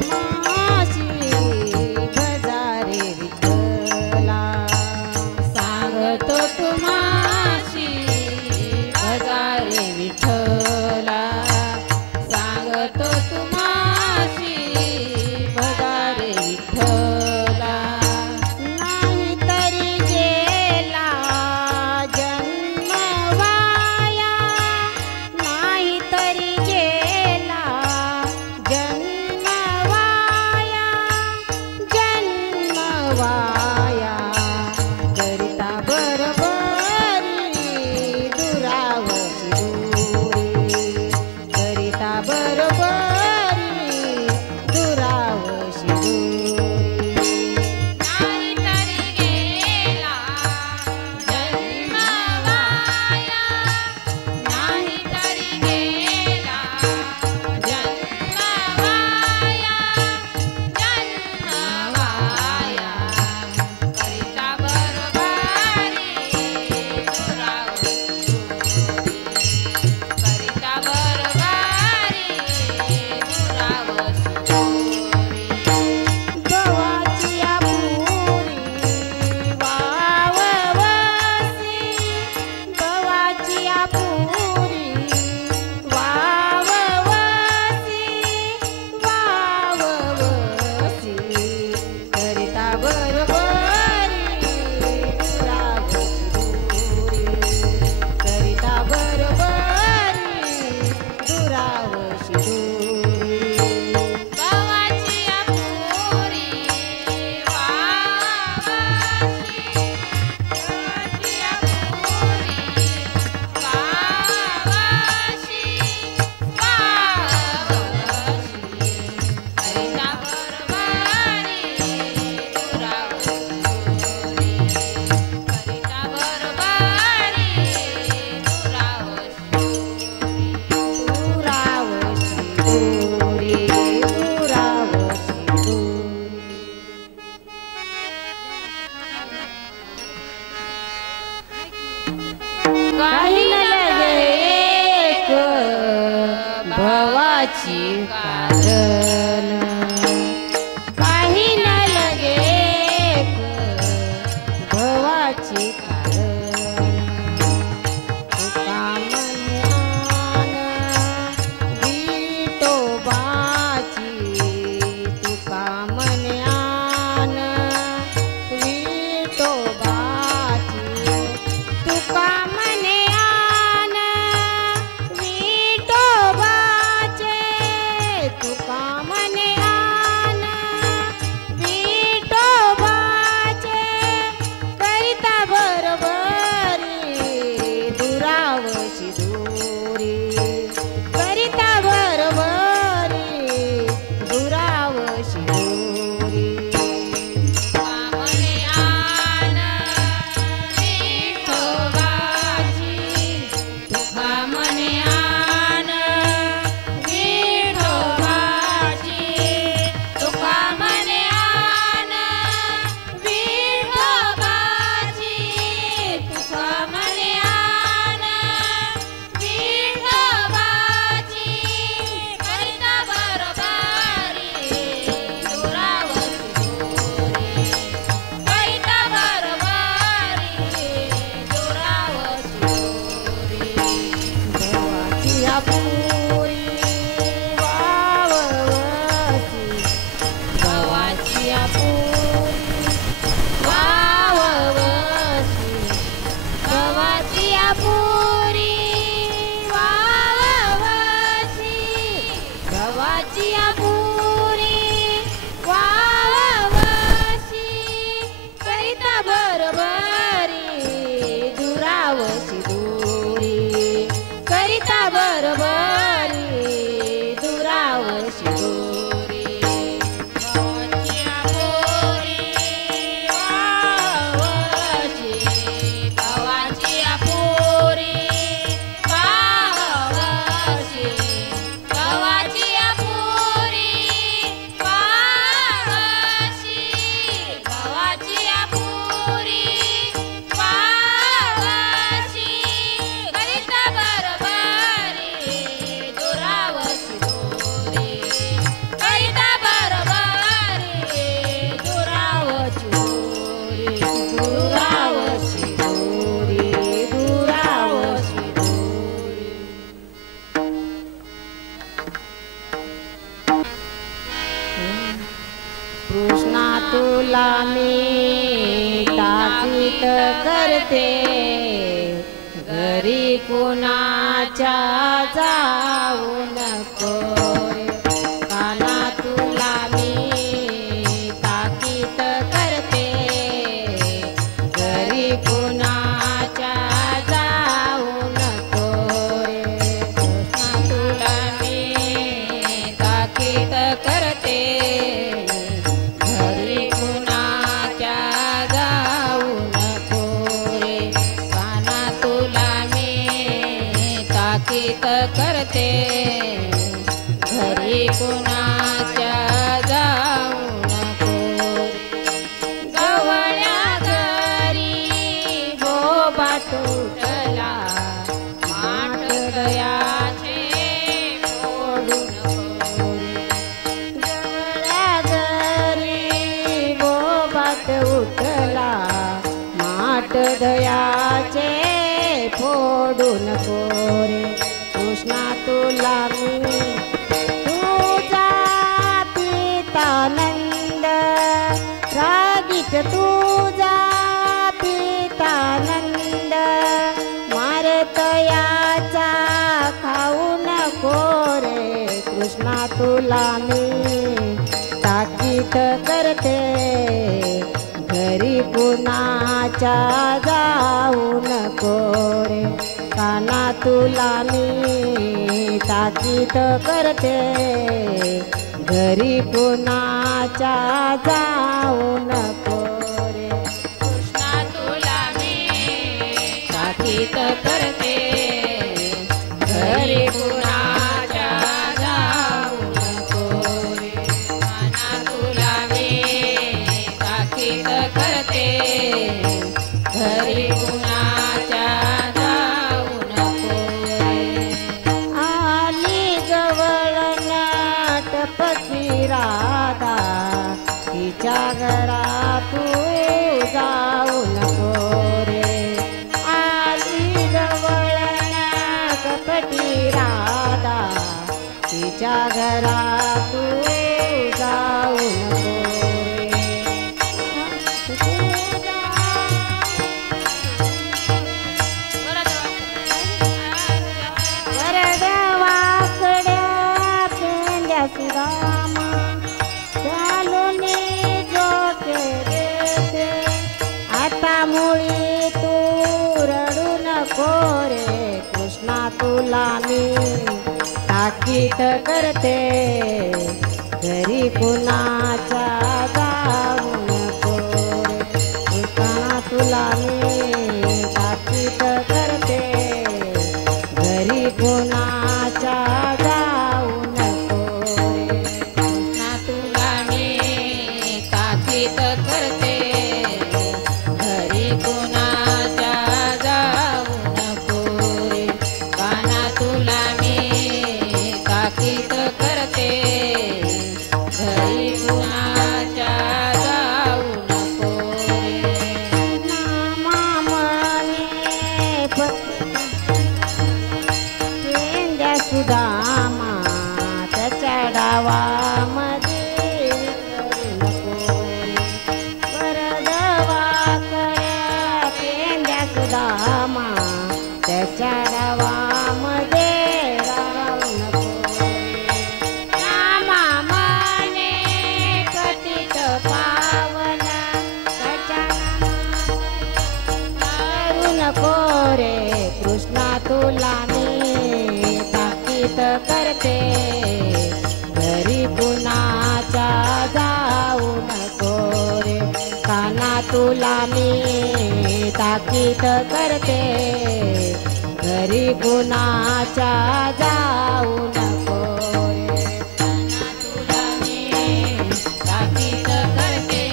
तुम्हासी भजारे विठ्ठला सांगतो तुम्हाशी भजारे विठ्ठला सांगतो तुम्हाशी भजारे विठ्ठला नाही तरी गेला जन्म वाया नाही तरी गेला जन्म वाया कृष्णा तुला मी ताकीद करते, घरी कुणाच्या जाऊ नको रे. काना तुला मी ताकीद करते, घरी कुणाच्या जाऊ नको रे. कृष्णा तुला मी ताकीद करते, घरी कुणाच्या जाऊ नको रे. काना तुला मी ताकीद करते, घरी कुणाच्या जाऊ नको. गवळ्या घरी बोबा तुटला, माठ दयाचे फोडू नको रे. गवळ्या घरी बोबाट उठला, माठ दयाचे फोडू नको रे. कृष्णा तुला मी तुझा पितानंद, रागीत तुझा पितानंद, मारतयाचा खाऊ नको रे. कृष्णा तुला मी ताकीद करते, घरी कुणाच्या जाऊ नको रे. काना तुला मी ताकीद करते, घरी कुणाच्या जाऊ नको रे. कृष्णा तुला मी ताकीद करते, घरी कुणाच्या जाऊ नको रे. काना तुला मी ताकीद करते, घरी कुणाच्या जाऊ नको रे. आली जवळ नाटपती राधा, तिच्या घरा तू जाऊ नको रे. आली जवळ नाटपती राधा, तिच्या घरा तू जाऊ नको रे. वरदवाकड्या पेंड्या सुदामा, चालूनी जोके देते. आता मुळी तू रडू नको रे. कृष्णा तुला मी ताकीद करते, घरी कुणाच्या जाऊ नको रे. कृष्णा तुला मी ताकीद करते, घरी कुणाच्या जाऊ नको रे. कृष्णा तुला मी ताकीद करते, घरी कुणाच्या जाऊ नको रे. काना तुला मी ताकीद करते, घरी कुणाच्या जाऊ नको रे. नामामणे पेंड्या सुदामा, त्याच्या डावामध्ये विसरू नको रे. वरदवाकड्या पेंड्या सुदामा, त्याच्या डावामध्ये राहू नको रे. नामामणे पतित पावन, त्याच्या करू नको रे. कृष्णा तुला मी ताकीद करते, घरी कुणाच्या जाऊ नको रे. काना तुला मी ताकीद करते, घरी कुणाच्या जाऊ नको रे. काना तुला मी ताकीद करते,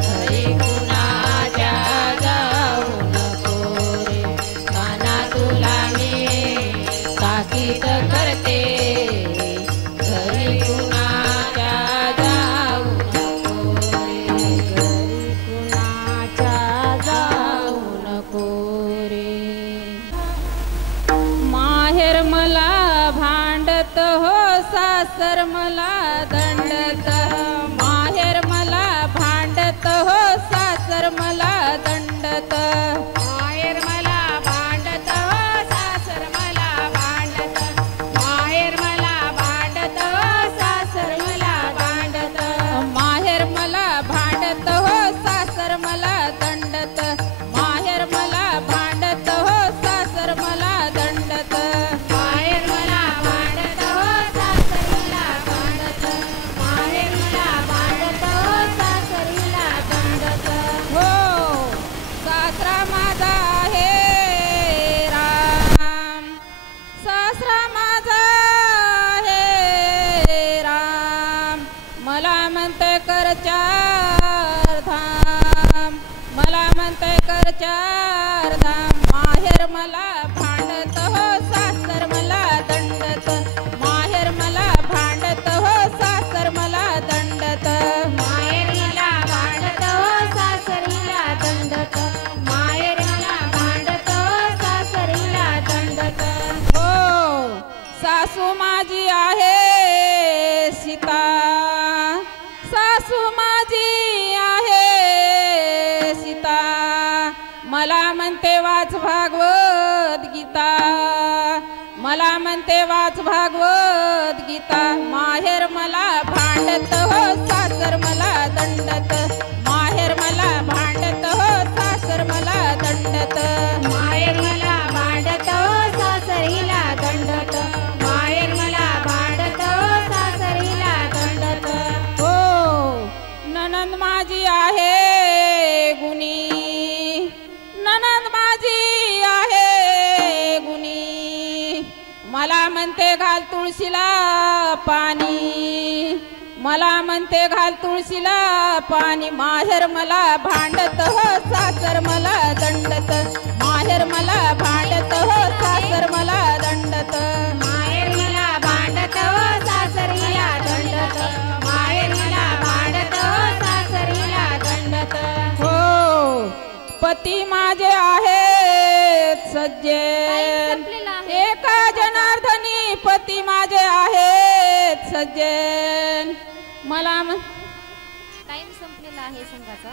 घरी कुणाच्या जाऊ नको रे. काना तुला मी ताकीद करते, घरी कुणाच्या जाऊ नको रे. घरी कुणाच्या जाऊ नको रे. माहेर मला भांडत हो, सासर मला दंडत. सासर मला दंडत माहेर मला भांडत हो सासर मला भांडत माहेर मला भांडत हो सासर मला भांडत माहेर मला भांडत हो सासर मला दंडत माहेर मला भांडत हो सासर मला दंडत माहेर मला भांडत हो सासर मला भांडत माहेर मला भांडत हो सासर मला दंडत हो सासरा माझा आहे राम सासरा माझा आहे राम मला म्हणते कर चार धाम मला म्हणते कर चार धाम माहेर मला भांडत हो सासर मला दंडत माहेर मला भांडत हो सासर मला दंडत माहेर मला भांडत हो सासर मला दंडत माहेर मला भांडत हो सासर मला दंडत हो सासू माझी आहे सीता सासू माझी आहे सीता मला म्हणते वाच भागवत गीता मला म्हणते वाच भागवत गीता माहेर मला भांडत हो सासर मला दंडत माहेर मला भांडत हो सासर मला दंडत माहेर मला भांडत हो सासर हिला दंडत माहेर मला भांडत हो सासर हिला दंडत हो ननंद माझी आहे गुणी ननंद माझी आहे गुणी मला म्हणते घाल तुळशीला पाणी मला म्हणते घाल तुळशीला पाणी माहेर मला भांडत हो सासर मला दंडत माहेर मला भांडत हो सासर मला दंडत माहेर मला भांडत हो सासर हिला दंडत माहेर मला भांडत हो सासर हिला दंडत हो पती माझे आहेत सज्जन एका जनार्दनी पती माझे आहेत सज्जन मला टाइम संपलेला आहे संघाचा